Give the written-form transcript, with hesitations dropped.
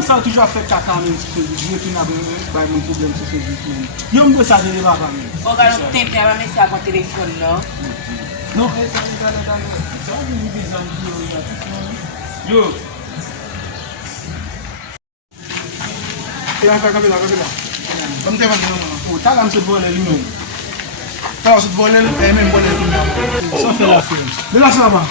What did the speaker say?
madame ça a toujours fait caca même sur Facebook. Je retourne à mon problème sur Facebook. Yo me ça de pas même. On va nous temper à mettre ça mon téléphone là. Non, yo. Et là, ça là. Comme tu vas non. T'as comme se voler lui-même. T'as se voler et même voler tout. Ça fait la fin. Mais là ça va.